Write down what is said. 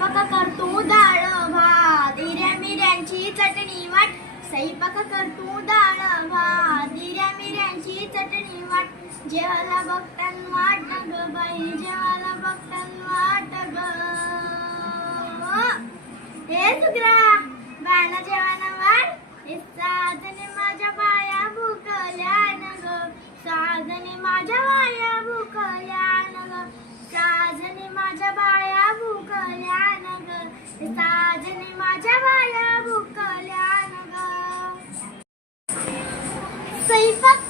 स्वयंपाक करतो डाळ भात हिरव्या मिऱ्यांची चटणी वाट स्वयंपाक करतो डाळ भात हिरव्या मिऱ्यांची चटणी वाट जेवायला बघतान वाट ग बाई जेवायला बघतान वाट ग हे सुग्रा बाळा जेवायला वाट हे साजने माझ्या बाया भुकल्यान ग साजने माझ्या बाया भुकल्यान ग साजने माझ्या बाया भुकल्यान ग साजने माझ्या बाया भुकल्यान ग स्वयंपाक